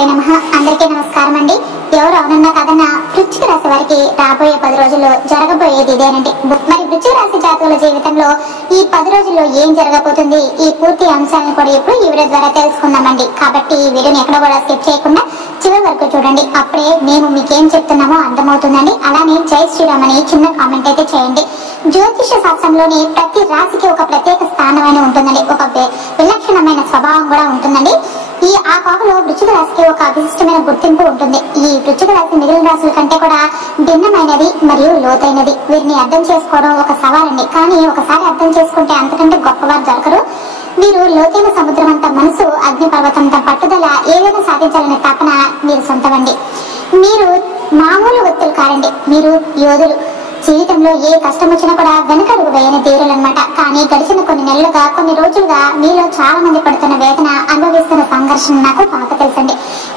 గురుభ్యో నమః. అందరికీ నమస్కారం అండి. ఎవరు అవునన్నా కదన్నా వృశ్చిక రాశి వారికి రాబోయే 10 రోజుల్లో జరగబోయేది ఇదేనండి. మరి వృశ్చిక రాశి జాతకుల జీవితంలో ఈ 10 రోజుల్లో ఏం జరగబోతుంది, ఈ పూర్తి అంశాలను కూడా ఇప్పుడు ఈ వీడియో ద్వారా తెలుసుకుందామండి. కాబట్టి ఈ వీడియోని ఎక్కడ కూడా స్కిప్ చేయకుండా చివరి వరకు చూడండి. అప్పుడే మేము మీకేం చెప్తున్నామో అర్థమవుతుందండి. అలానే జై శ్రీరామ్ అని చిన్న కామెంట్ అయితే చేయండి. జ్యోతిష శాస్త్రంలోని ప్రతి రాశికి ఒక ప్రత్యేక స్థానం అని ఉంటుందండి. ఒక విలక్షణమైన స్వభావం కూడా ఉంటుందండి. ఆ కోవలో వృశ్చిక రాశికి ఒక విశిష్టమైన గుర్తింపు ఉంటుంది. ఈ వృశ్చిక రాశి మిగిలిన రాశుల కంటే కూడా భిన్నమైనది మరియు లోతైనది. వీరిని అర్థం చేసుకోవడం ఒక సవాలండి. కానీ ఒకసారి అర్థం చేసుకుంటే అంతకంటే గొప్పవారు దొరకరు. మీరు లోతైన సముద్రం అంత మనసు, అగ్ని పర్వతంత పట్టుదల, ఏదైనా సాధించాలనే తపన మీరు సొంతమండి. మీరు మామూలు వ్యక్తులు కారండి, మీరు యోధులు. జీవితంలో ఏ కష్టం వచ్చినా కూడా వెనకడుగు వేయని తీరులు అనమాట. కానీ గడిచిన కొన్ని నెలలుగా, కొన్ని రోజులుగా మీలో చాలా మంది పడుతున్న వేదన, అనుభవిస్తున్న సంఘర్షణ నాకు బాగా తెలుసండి.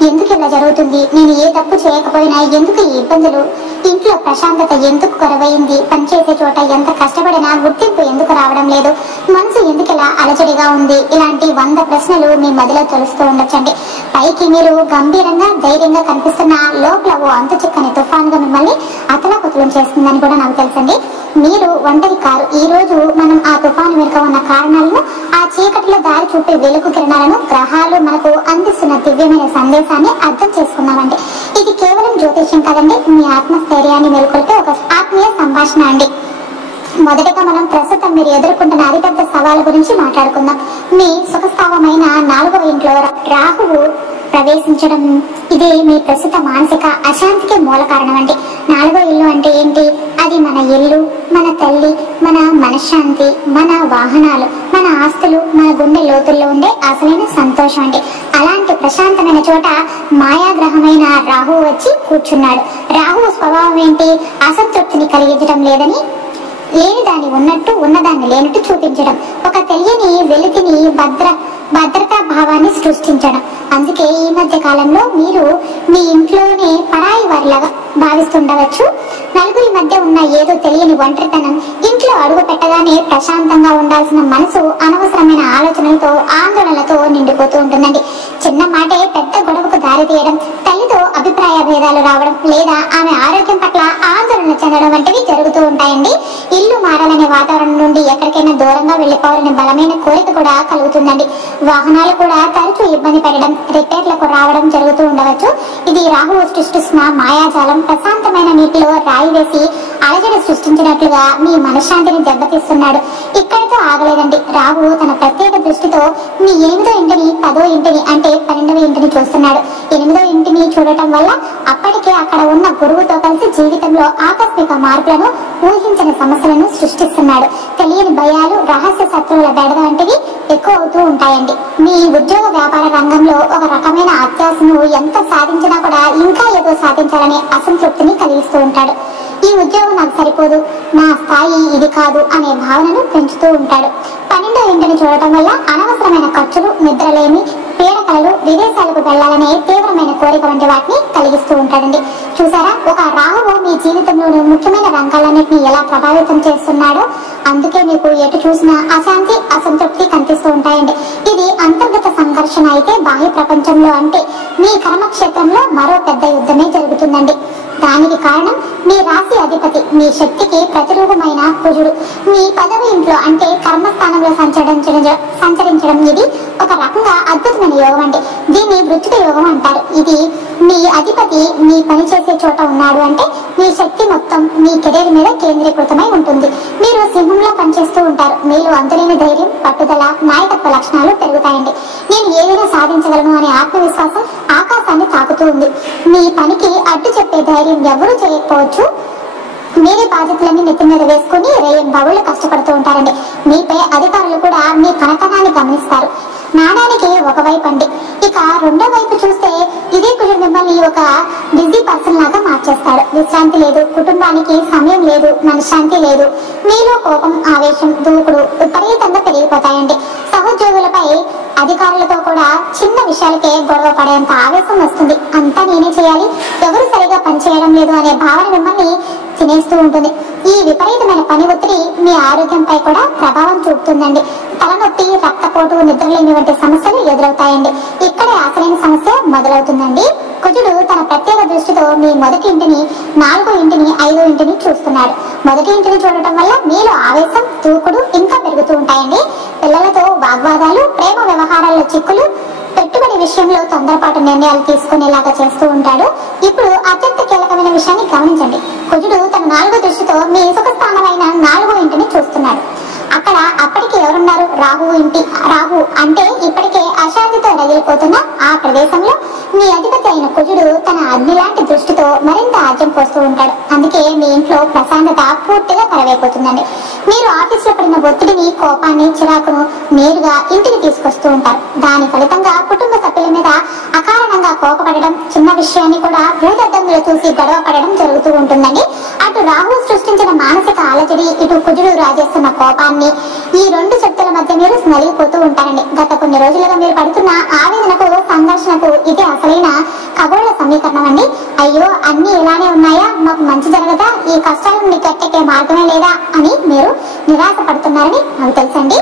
ఎందుకు ఇలా జరుగుతుంది, నేను ఏ తప్పు చేయకపోయినా ఎందుకు ఈ ఇబ్బందులు, ఇంట్లో ప్రశాంతత ఎందుకు కొరవైంది, పనిచేసే చోట ఎంత కష్టపడినా గుర్తింపు ఎందుకు రావడం లేదు, మనసు ఎందుకు ఇలా అలజడిగా ఉంది, ఇలాంటి 100 ప్రశ్నలు మీ మదిలో తొలుస్తూ ఉండొచ్చండి. పైకి మీరు గంభీరంగా, ధైర్యంగా కనిపిస్తున్న లోపల ఓ అంతు చిక్కని తుఫాన్గా మిమ్మల్ని అతలాకుతలం చేస్తుందని కూడా నాకు తెలుసండి. మీరు ఒంటరి కారు. ఈ రోజు మనం ఆ తుఫాను వెనుక ఉన్న కారణాలను, ఆ చీకటిలో దారి చూపే వెలుగు కిరణాలను, గ్రహాలు మనకు అందిస్తున్న దివ్యమైన సందేశాన్ని అర్థం చేసుకున్నామండి. ఇది కేవలం జ్యోతిష్యం కాదండి, మీ ఆత్మస్థైర్యాన్ని మేల్కొల్పే ఒక ఆత్మీయ సంభాషణ అండి. మొదటగా మనం ప్రస్తుతం మీరు ఎదుర్కొంటున్న అతిపెద్ద సవాలు గురించి మాట్లాడుకుందాం. మీ సుఖస్థావమైన 4వ ఇంట్లో రాహువు ప్రవేశించడం, ఇది మీ ప్రస్తుత మానసిక అశాంతికి మూల కారణం అండి. 4వ ఇల్లు అంటే ఏంటి? అది మన ఇల్లు, మన తల్లి, మన మనశ్శాంతి, మన వాహనాలు, మన ఆస్తులు, మన గుండె లోతుల్లో ఉండే అసలైన సంతోషం అండి. అలాంటి ప్రశాంతమైన చోట మాయాగ్రహమైన రాహువు వచ్చి కూర్చున్నాడు. రాహువు స్వభావం ఏంటి? అసంతృప్తిని కలిగించడం లేదని, లేని దాన్ని ఉన్నట్టు, ఉన్నదాన్ని లేనట్టు చూపించడం, ఒక తెలియని వెలితిని, భద్రతా భావాన్ని సృష్టించడం. అందుకే ఈ మధ్య కాలంలో మీరు మీ ఇంట్లోనే పరాయి వారిలాగా భావిస్తుండవచ్చు. నలుగురి మధ్య ఉన్న ఏదో తెలియని ఒంటరితనం, ఇంట్లో అడుగు పెట్టగానే ప్రశాంతంగా ఉండాల్సిన మనసు అనవసరమైన ఆలోచనలతో, ఆందోళనలతో నిండిపోతూ ఉంటుందండి. చిన్న మాటే పెద్ద గొడవకు దారి తీయడం, తల్లితో అభిప్రాయ భేదాలు రావడం, లేదా ఆమె ఆరోగ్యం పట్ల ఆందోళన చెందడం వంటివి జరుగుతూ ఉంటాయండి. ఇల్లు మారాలనే వాతావరణం నుండి ఎక్కడికైనా దూరంగా వెళ్లిపోవాలనే బలమైన కోరిక కూడా కలుగుతుందండి. వాహనాలు కూడా తరచూ ఇబ్బంది పెట్టడం, రిపేర్లకు రావడం జరుగుతూ ఉండవచ్చు. ఇది రాహువు సృష్టిస్తున్న మాయాజాలం. ప్రశాంతమైన నీటిలో రాయి వేసి అలజడి సృష్టించినట్లుగా మీ మనశ్శాంతిని దెబ్బతీస్తున్నాడు. ఇక్కడితో ఆగలేదండి. రాహువు తన ప్రత్యేక దృష్టితో మీ 8వ ఇంటిని, 10వ ఇంటిని అంటే 12వ ఇంటిని చూస్తున్నాడు. 8వ ఇంటిని చూడటం వల్ల అప్పటికే అక్కడ ఉన్న గురువుతో కలిసి జీవితంలో ఆకస్మిక మార్పులను, ఊహించని సమస్యలను సృష్టిస్తున్నాడు. తెలియని భయాలు, రహస్య శత్రువుల బెడద వంటివి ఎక్కువ అవుతూ ఉంటాయండి. మీ ఉద్యోగ వ్యాపార రంగంలో ఒక రకమైన అత్యాశను, ఎంత సాధించినా కూడా ఇంకా ఏదో సాధించాలనే అసంతృప్తిని కలిగిస్తూ ఉంటాడు. ఈ ఉద్యోగం నాకు సరిపోదు, నా స్థాయి ఇది కాదు అనే భావనను పెంచుతూ ఉంటాడు. 12వ ఇంటిని చూడటం వల్ల అనవసరమైన ఖర్చులు, నిద్రలేమి, పీడకలలు, విదేశాలకు వెళ్లాలనే తీవ్రమైన కోరిక వంటి వాటిని కలిగిస్తూ ఉంటాడండి. చూసారా, ఒక రాహువు మీ జీవితంలోని ముఖ్యమైన రంగాలన్నింటినీ ఎలా ప్రభావితం చేస్తున్నాడో. అందుకే మీకు ఎటు చూసినా అశాంతి, అసంతృప్తి కనిపిస్తూ ఉంటాయండి. ఇది అంతర్గత సంఘర్షణ అయితే, బాహ్య ప్రపంచంలో అంటే మీ కర్మక్షేత్రంలో మరో పెద్ద యుద్ధమే జరుగుతుందండి. దానికి కారణం మీ రాశి అధిపతి, మీ శక్తికి ప్రతిరూపమైన కుజుడు మీ 10వ ఇంట్లో అంటే కర్మస్థానంలో సంచరించడం. ఇది ఒక రకంగా అద్భుతమైన యోగం అండి. దీన్ని వృచ్చిక యోగం అంటారు. ఇది మీ అధిపతి మీ పని చేసే చోట ఉన్నాడు అంటే మీ శక్తి మొత్తం మీ కెరీర్ మీద కేంద్రీకృతమై ఉంటుంది. మీరు సింహంలో పనిచేస్తూ ఉంటారు. మీలో అంతులేని ధైర్యం, పట్టుదల, నాయకత్వ లక్షణాలు పెరుగుతాయండి. నేను ఏదైనా సాధించగలను అనే ఆత్మవిశ్వాసం ఆకాశాన్ని తాకుతూ ఉంది. మీ పనికి అడ్డు చెప్పే ధైర్యం ఎవరూ చేయకపోవచ్చు. మీరే బాధ్యతలన్నీ నెత్తి మీద వేసుకుని రేయింబవళ్ళు కష్టపడుతూ ఉంటారండి. మీపై అధికారులు కూడా మీ పనితనాన్ని గమనిస్తారు. నాణానికి ఒకవైపు అండి. ఇక రెండో వైపు చూస్తే ఇదే కుజుడు మిమ్మల్ని ఒక బిజీ పర్సన్ లాగా మార్చేస్తాడు. విశ్రాంతి లేదు, కుటుంబానికి సమయం లేదు, మనశ్శాంతి లేదు. మీలో కోపం, ఆవేశం, దూకుడు విపరీతంగా పెరిగిపోతాయండి. సహోద్యోగులపై, అధికారులతో కూడా చిన్న విషయాలకే గొడవ పడేంత ఆవేశం వస్తుంది. అంతా నేనే చేయాలి, ఎవరు సరిగా పనిచేయడం లేదు అనే భావన మిమ్మల్ని తినేస్తూ ఉంటుంది. ఈ విపరీతమైన పని ఒత్తిడి మీ ఆరోగ్యంపై కూడా ప్రభావం చూపుతుందండి. తలనొప్పి, రక్తపోటు, నిద్రలేని వంటి సమస్యలు ఎదురవుతాయండి. ఇక్కడే అసలైన సమస్య మొదలవుతుందండి. కుజుడు తన ప్రత్యేక దృష్టితో మీ మొదటి ఇంటిని, 4వ ఇంటిని, 5వ ఇంటిని చూస్తున్నాడు. మొదటి ఇంటిని చూడటం వల్ల మీలో ఆవేశం, దూకుడు ఇంకా పెరుగుతూ ఉంటాయండి. పిల్లలతో వాగ్వాదాలు, ప్రేమ వ్యవహారాల్లో చిక్కులు, పెట్టుబడి విషయంలో తొందరపాటు నిర్ణయాలు తీసుకునేలాగా చేస్తూ ఉంటాడు. ఇప్పుడు అత్యంత కీలకమైన విషయాన్ని గమనించండి. కుజుడు తన 4వ దృష్టితో మీ సుఖ స్థానమైన 4వ ఇంటిని చూస్తున్నాడు. అక్కడ అప్పటికి ఎవరున్నారు? రాహు అంటే ఇప్పటికే అశాంతితో రగిలిపోతున్న ఆ ప్రదేశంలో మీ అధిపతి అయిన కుజుడు తన అగ్ని లాంటి దృష్టితో మరింత ఆజ్యం పోస్తూ ఉంటాడు. అందుకే మీ ఇంట్లో ప్రశాంతత పూర్తిగా కరవైపోతుందండి. మీరు ఆఫీసులో పడిన ఒత్తిడిని, కోపాన్ని, చిరాకును నేరుగా ఇంటికి తీసుకొస్తూ ఉంటారు. దాని ఫలితంగా కుటుంబ సభ్యుల మీద అకారణంగా కోపపడడం, చిన్న విషయాన్ని కూడా భూతద్దంలో చూసి గొడవ పడడం జరుగుతూ ఉంటుందండి. అటు రాహు సృష్టించిన మానసిక అలజడి, ఇటు కుజుడు రాజేస్తున్న కోపాన్ని, ఈ రెండు శక్తుల మధ్య మీరు నలిగిపోతూ ఉంటారండి. గత కొన్ని రోజులుగా మీరు పడుతున్న ఆవేదనకు, సంఘర్షణకు ఇది అసలైన ఖగోళ సమీకరణం అండి. అయ్యో, అన్ని ఇలానే ఉన్నాయా, మాకు మంచి జరగదా, ఈ కష్టాల నుండి గట్టెక్కే మార్గమే లేదా అని మీరు నిరాశ పడుతున్నారని నాకు తెలుసండి.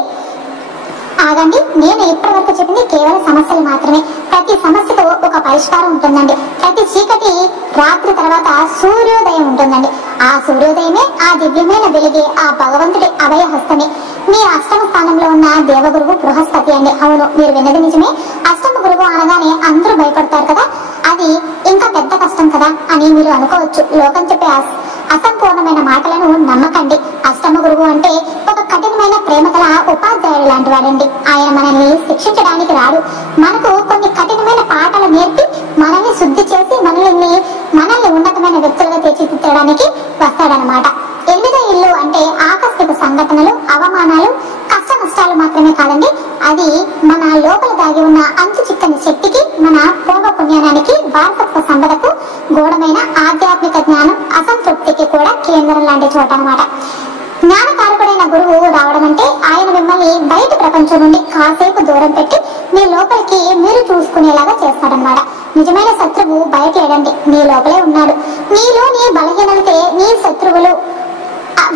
ఆగండి, నేను ఇప్పటి వరకు చెప్పింది కేవలం సమస్యలు మాత్రమే. ప్రతి సమస్యకు ఒక పరిష్కారం ఉంటుందండి. ప్రతి చీకటి రాత్రి తర్వాత సూర్యోదయం ఉంటుందండి. ఆ సూర్యోదయమే, ఆ దివ్యమైన వెలిగే ఆ భగవంతుడి అభయ హస్తమే. మీ అష్టమ స్థానంలో ఉన్న దేవగురువు బృహస్పతి అండి. అవును, మీరు విన్నది నిజమే. అష్టమ గురువు అనగానే అందరూ భయపడతారు కదా, అది ఇంకా పెద్ద కష్టం కదా అని మీరు అనుకోవచ్చు. లోకం చెప్పే అసంపూర్ణమైన మాటలను నమ్మకండి. అష్టమ గురువు అంటే ఒక కఠినమైన ప్రేమ గల ఉపాధ్యాయుడు లాంటి వాడండి. ఆయన మనల్ని శిక్షించడానికి రాడు, మనకు కొన్ని కఠినమైన పాఠాలు నేర్పి మనల్ని శుద్ధి చేసి మనల్ని ఉన్నతమైన వ్యక్తులుగా తీర్చిదిద్దడానికి వస్తాడనమాట. 8వ ఇల్లు అంటే ఆకస్మిక సంఘటనలు, అవమానాలు, కష్ట నష్టాలు మాత్రమే కాదండి. అది మన లోపల దాగి ఉన్న అంతు చిక్కని శక్తికి, మన పూర్వ పుణ్యానానికి, వారసత్వ సంపదకు, గూఢమైన ఆధ్యాత్మిక జ్ఞానం, అసంతృప్తికి కూడా కేంద్రం లాంటి చోట అనమాట. జ్ఞానకారకుడైన గురువు రావడం అంటే ఆయన మిమ్మల్ని బయట ప్రపంచం నుండి కాసేపు దూరం పెట్టి మీ లోపలికి మీరు చూసుకునేలాగా చేస్తాడనమాట. నిజమైన శత్రువు బయట ఏడండి, మీ లోపలే ఉన్నాడు. మీలోని బలహీనతే నీ శత్రువులు,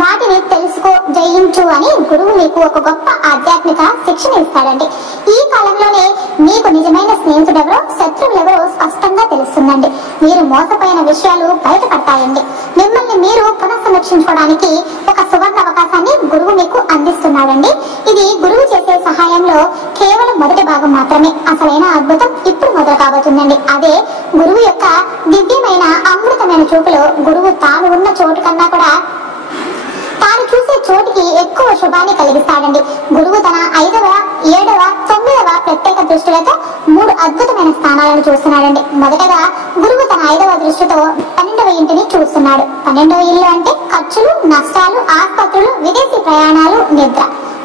వాటిని తెలుసుకో, జయించు అని గురువు మీకు ఒక గొప్ప ఆధ్యాత్మిక శిక్షణ ఇస్తాడండి. ఈ కాలంలోనే మీకు నిజమైన స్నేహితుడెవరో, శత్రువులెవరో స్పష్టంగా తెలుస్తుందండి. మీరు మోసపోయిన విషయాలు బయటపడతాయండి. మిమ్మల్ని మీరు పునఃసమీక్షించుకోవడానికి ఒక సువర్ణ అవకాశాన్ని గురువు మీకు అందిస్తున్నాడండి. ఇది గురువు చేసే సహాయంలో కేవలం మొదటి భాగం మాత్రమే. అసలైన అద్భుతం ఇప్పుడు మొదలు కాబోతుందండి. అదే గురువు యొక్క దివ్యమైన అమృతమైన చూపులో గురువు తాను ఉన్న చోటు కన్నా కూడా తాను చూసే చోటికి ఎక్కువ శుభాన్ని కలిగిస్తాడండి. గురువు తన 5వ, 7వ, 9వ ప్రత్యేక దృష్టిలతో 3 అద్భుతమైన స్థానాలను చూస్తున్నాడండి. మొదటగా గురువు తన 5వ దృష్టితో 12వ ఇంటిని చూస్తున్నాడు. 12వ ఇల్లు అంటే ఖర్చులు, నష్టాలు, ఆసుపత్రులు, విదేశీ ప్రయాణాలు, నిద్ర.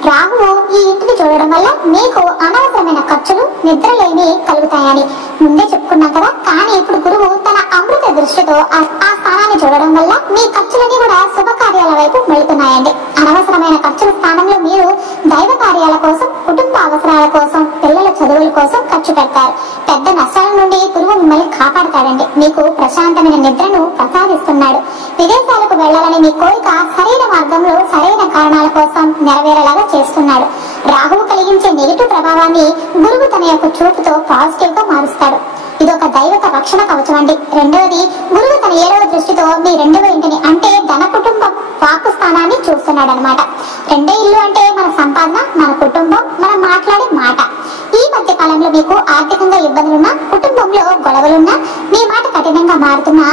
రాహువు ఈ ఇంటిని చూడడం వల్ల మీకు అనవసరమైన ఖర్చులు, నిద్రలేమి కలుగుతాయని ముందే చెప్పుకున్నాం కదా. కానీ ఇప్పుడు గురువు తన అమృత దృష్టితో ఆ స్థానాన్ని చూడడం వల్ల మీ ఖర్చులన్నీ కూడా శుభకార్యాల వైపు వెళుతున్నాయండి. అనవసరమైన ఖర్చుల స్థానంలో మీరు దైవ కార్యాల కోసం, కుటుంబ అవసరాల కోసం, పిల్లల చదువుల కోసం ఖర్చు పెడతారు. పెద్ద నష్టాల నుండి గురువు మిమ్మల్ని కాపాడతాడండి. మీకు ప్రశాంతమైన నిద్రను ప్రసాదిస్తున్నాడు. విదేశాలకు వెళ్లాలని మీ కోరిక సరైన మార్గంలో, సరైన కారణాల కోసం నెరవేరేలాగా చేస్తున్నాడు. రాహువు కలిగించే నెగిటివ్ ప్రభావాన్ని గురువు తన యొక్క చూపుతో పాజిటివ్ గా మారుస్తాడు. ఇది ఒక దైవిక రక్షణ కవచం అండి. రెండవది, గురువు తన 7వ దృష్టితో మీ 2వ ఇంటిని అంటే ధన, కుటుంబం, వాక్కు స్థానాన్ని చూస్తున్నాడు అనమాట. 2వ ఇల్లు అంటే మన సంపాదన, మన కుటుంబం, మనం మాట్లాడే మాట. ఈ మధ్య కాలంలో మీకు ఆర్థికంగా ఇబ్బందులున్నా, కుటుంబంలో గొడవలున్నా, మీ మాట కఠినంగా మారుతున్న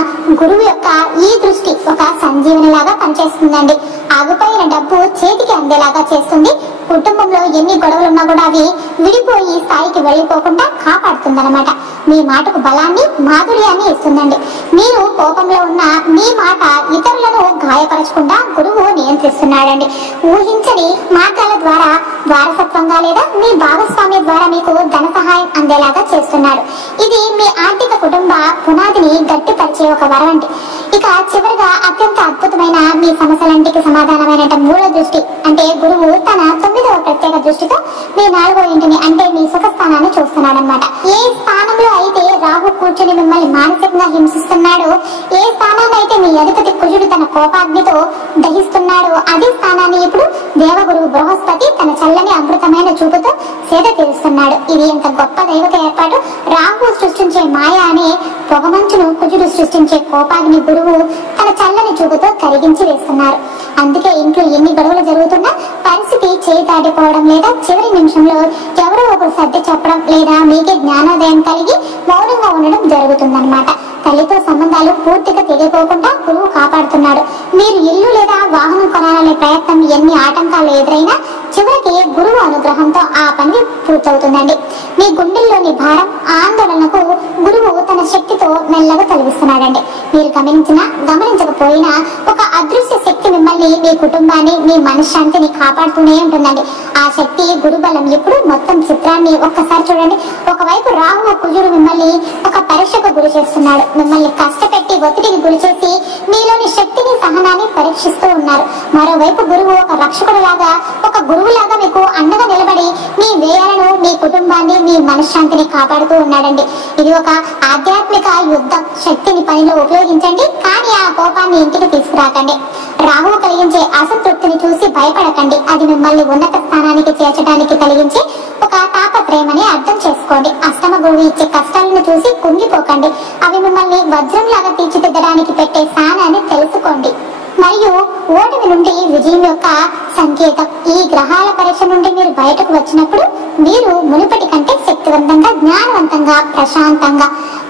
గురువు యొక్క ఈ దృష్టి ఒక సంజీవని లాగా పనిచేస్తుందండి. ఆగిపోయిన డబ్బు చేతికి అందేలాగా చేస్తుంది. కుటుంబంలో ఎన్ని గొడవలున్నా కూడా అవి విడిపోయి స్థాయికి వెళ్ళిపోకుండా కాపాడుతుందన్నమాట. మీ మాటకు బలాన్ని, మాధుర్యాన్ని ఇస్తుందండి. మీరు కోపంలో ఉన్న మీ మాట ఇతరులను గాయపరచకుండా గురువు నియంత్రిస్తున్నాడండి. ఊహించని మార్గాల ద్వారా వారసత్వంగా లేదా మీ భాగస్వామ్య ద్వారా మీకు ధన సహాయం అందేలాగా చేస్తున్నాడు. ఇది మీ ఆర్థిక కుటుంబ పునాదిని గట్టిపరిచే ఒక వరండి. ఇక చివరిగా అత్యంత అద్భుతమైన మీ సమస్యలంటికి సమాధానమైన 3వ దృష్టి అంటే గురువు తన 9వ ప్రత్యేక దృష్టితో మీ 4వ ఇంటిని అంటే మీ సుఖ స్థానాన్ని చూస్తున్నాడు అనమాట. ఏ స్థానంలో అయితే రాహు కూర్చొని మిమ్మల్ని మానసికంగా హింసిస్తున్నాడో, ఏ స్థానాన్ని అయితే మీ అధిపతి కుజుడు తన కోపాగ్నితో దహిస్తున్నాడో, అదే స్థానాన్ని ఇప్పుడు దేవగురువు బృహస్పతి తన చల్లని అమృతమైన చూపుతో సేద తీరుస్తున్నాడు. ఇది ఎంత గొప్ప దైవత ఏర్పాటు! రాహువు సృష్టించే మాయ అనే పొగమంచును కుజుడు సృష్టించే కోపాగ్ని గురువు తన చల్లని చూపుతో కరిగించి వేస్తున్నారు. అందుకే ఇంట్లో ఎన్ని గొడవలు జరుగుతున్నా పరిస్థితి చేయి దాటిపోవడం లేదా చివరి నిమిషంలో ఎవరో ఒకరు సర్ది చెప్పడం లేదా మీకే జ్ఞానోదయం కలిగి మౌనంగా ఉండడం జరుగుతుందన్నమాట. తల్లితో సంబంధాలు పూర్తిగా తెగిపోకుండా గురువు కాపాడుతున్నాడు. మీరు ఇల్లు లేదా వాహనం కొనాలనే ప్రయత్నం ఎన్ని ఆటంకాలు ఎదురైనా చివరికి గురువు అనుగ్రహంతో ఆ పని పూర్తవుతుందండి. మీ గుండెల్లోని భారం ఆందోళనకు గురువు తన శక్తితో మెల్లగా తొలగిస్తున్నాడండి. మీరు గమనించకపోయినా ఒక అదృశ్య శక్తి మిమ్మల్ని, మీ కుటుంబాన్ని, మీ మనశ్శాంతిని కాపాడుతూనే ఉంటుందండి. ఆ శక్తి గురుబలం ఎప్పుడు మొత్తం చిత్రాన్ని ఒక్కసారి చూడండి. ఒకవైపు రాహువు కుజుడు మిమ్మల్ని ఒక పరీక్షకు గురి చేస్తున్నాడు. మిమ్మల్ని కష్టపెట్టి ఒత్తిడికి గురి చేసి మీలోని శక్తిని సహనాన్ని పరీక్షిస్తూ ఉన్నారు. మరోవైపు గురువు ఒక రక్షకుడు లాగా, ఒక గురువు లాగా మీకు అండగా నిలబడి మీ వ్యయాలను, మీ కుటుంబాన్ని, మీ మనశ్శాంతిని కాపాడుతూ ఉన్నాడండి. ఇది ఒక ఆధ్యాత్మిక యుద్ధం. శక్తిని పనిలో ఉపయోగించండి, కానీ ఆ కోపాన్ని ఇంటికి తీసుకురాకండి. రాహువు కలిగించే అసంతృప్తిని చూసి భయపడకండి. అది మిమ్మల్ని ఉన్నత స్థానానికి చేర్చడానికి కలిగించే ఒక తాపత్రయమని అర్థం చేసుకోండి. అష్టమ గురువు ఇచ్చే కష్టాలను చూసి కుంగిపోకండి. అవి మిమ్మల్ని వజ్రంలాగా తీర్చిదిద్దడానికి పెట్టే స్థానాన్ని తెలుసుకోండి. మరియు ఓటమి నుండి విజయం యొక్క సంకేతం. ఈ గ్రహాల పరీక్ష నుండి మీరు బయటకు వచ్చినప్పుడు మీరు మునుపటి కంటే శక్తివంతంగా, జ్ఞానవంతంగా, ప్రశాంతంగా,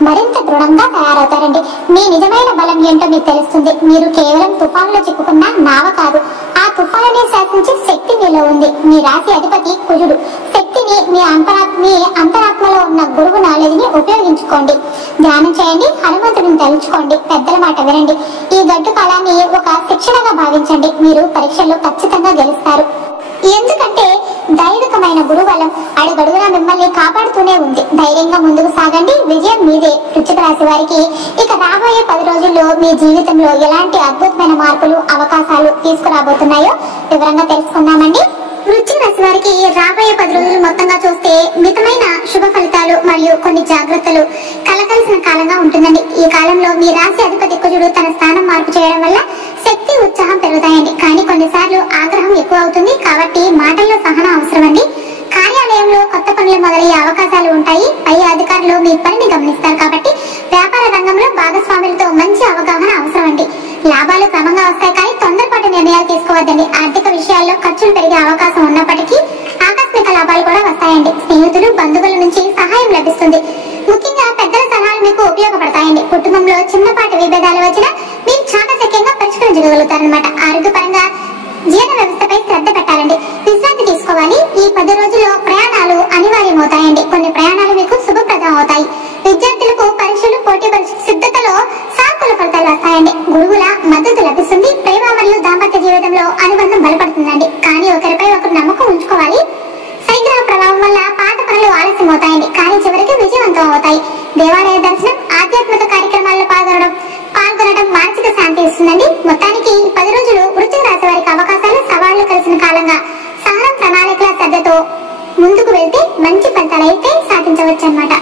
మరింత దృఢంగా తయారవుతారండి. మీ నిజమైన బలం ఏంటో మీకు తెలుస్తుంది. మీరు కేవలం తుఫాన్లో చిక్కుకున్న నావ కాదు, ఆ తుఫానుని శాసించే శక్తి మీలో ఉంది. మీ రాశి అధిపతి కుజుడు. శక్తిని మీ అంతరాత్మలో ఉన్న గురువు నాలెడ్జ్ ని ఉపయోగించుకోండి. ధ్యానం చేయండి, హనుమంతుడిని తలుచుకోండి, పెద్దల మాట వినండి. ఈ గడ్డు కాలాన్ని ఒక శిక్షణగా భావించండి. మీరు పరీక్షల్లో ఖచ్చితంగా గెలుస్తారు. ఎందుకంటే దైవికమైన గురుబలం అడుగడుగునా మిమ్మల్ని కాపాడుతూనే ఉంది. ధైర్యంగా ముందుకు సాగండి, విజయం మీదే. వృశ్చిక రాశి వారికి ఇక రాబోయే 10 రోజుల్లో మీ జీవితంలో ఎలాంటి అద్భుతమైన మార్పులు, అవకాశాలు తీసుకురాబోతున్నాయో వివరంగా తెలుసుకుందామండి. వృశ్చిక రాశి వారికి రాబోయే 10 రోజులు మొత్తంగా చూస్తే మితమైన శుభ ఫలితాలు మరియు కొన్ని జాగ్రత్తలు కలగలిసిన కాలంగా ఉంటుందండి. ఈ కాలంలో మీ రాశి అధిపతి కుజుడు తన స్థానం మార్పు చేయడం వల్ల శక్తి, ఉత్సాహం పెరుగుతాయండి. కానీ కొన్నిసార్లు ఆగ్రహం ఎక్కువ అవుతుంది. కాబట్టి మాటల్లో సహనం అవసరమండి. కార్యాలయంలో కొత్త పనులు మొదలయ్యే అవకాశాలు ఉంటాయి. పై అధికారులు మీ పనిని గమనిస్తారు. కాబట్టి వ్యాపార రంగంలో భాగస్వాములతో మంచి అవగాహన అవసరమండి. లాభాలు క్రమంగా వస్తాయి, కానీ తొందరపాటు నిర్ణయాలు తీసుకోవద్దండి. ఆర్థిక విషయాల్లో ఖర్చులు పెరిగే అవకాశం ఉన్నప్పటికీ ఆకస్మిక లాభాలు కూడా వస్తాయండి. స్నేహితులు, బంధువుల నుంచి సహాయం లభిస్తుంది. ముఖ్యంగా పెద్దల సలహాలు మీకు ఉపయోగపడతాయండి. కుటుంబంలో చిన్నపాటి విభేదాలు వచ్చినా మీరు చాకచక్యంగా పరిష్కరించగలుగుతారనమాట. ఆరోగ్యపరంగా జీర్ణ వ్యవస్థపై శ్రద్ధ పెట్టాలండి. విశ్రాంతి తీసుకోవాలి. ఈ 10 రోజుల్లో ప్రయాణాలు అనివార్యమవుతాయండి. కొన్ని ప్రయాణాలు మీకు శుభప్రదం అవుతాయి. విద్యార్థులకు పరీక్షలు, పోటీ పరీక్ష సిద్ధతలో సానుకూల ఫలితాలు వస్తాయండి. గురువుల మద్దతు లభిస్తుంది. ప్రేమ మరియు దాంపత్య జీవితంలో అనుబంధం బలపడుతుందండి. కానీ ఒకరిపై ఒకరు నమ్మకం ఉంచుకోవాలి. సైగ్రహ ప్రభావం వల్ల పాత పనులు ఆలస్యం అవుతాయండి, కానీ చివరికి విజయవంతం అవుతాయి. దేవాలయ దర్శనం, ఆధ్యాత్మిక కార్యక్రమాల్లో పాల్గొనడం మానసిక శాంతి ఇస్తుందండి. మొత్తానికి 10 రోజులు వృశ్చిక రాశి వారికి అవకాశాలు, సవాళ్లు కలిసిన కాలంగా సహనం, ప్రణాళికల శ్రద్ధతో ముందుకు వెళ్తే మంచి ఫలితాలు అయితే సాధించవచ్చు అన్నమాట.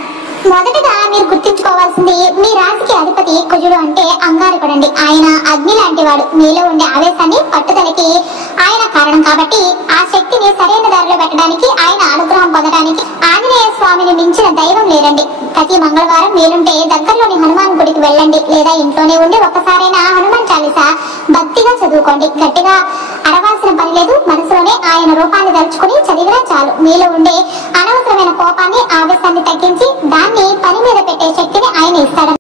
మొదటగా మీరు గుర్తించుకోవాల్సింది, మీ రాశికి అధిపతి కుజుడు అంటే అంగారకుడండి. ఆయన అగ్ని లాంటి వాడు. మీలో ఉండే ఆవేశాన్ని, పట్టుదలకి ఆయన కారణం. కాబట్టి ఆ శక్తిని సరైన దారిలో పెట్టడానికి, ఆయన అనుగ్రహం పొందడానికి ఆంజనేయ స్వామిని మించిన దైవం లేరండి. ప్రతి మంగళవారం వీలుంటే దగ్గరలోని హనుమాన్ గుడికి వెళ్ళండి, లేదా ఇంట్లోనే ఉండి ఒక్కసారైనా హనుమాన్ చాలీసా భక్తిగా చదువుకోండి. గట్టిగా అరవాల్సిన పని లేదు. మనసులోనే ఆయన రూపాన్ని దలుచుకుని చదివినా చాలు. మీలో ఉండే అనవసరమైన కోపాన్ని, ఆవేశాన్ని తగ్గించి దాన్ని పని మీద పెట్టే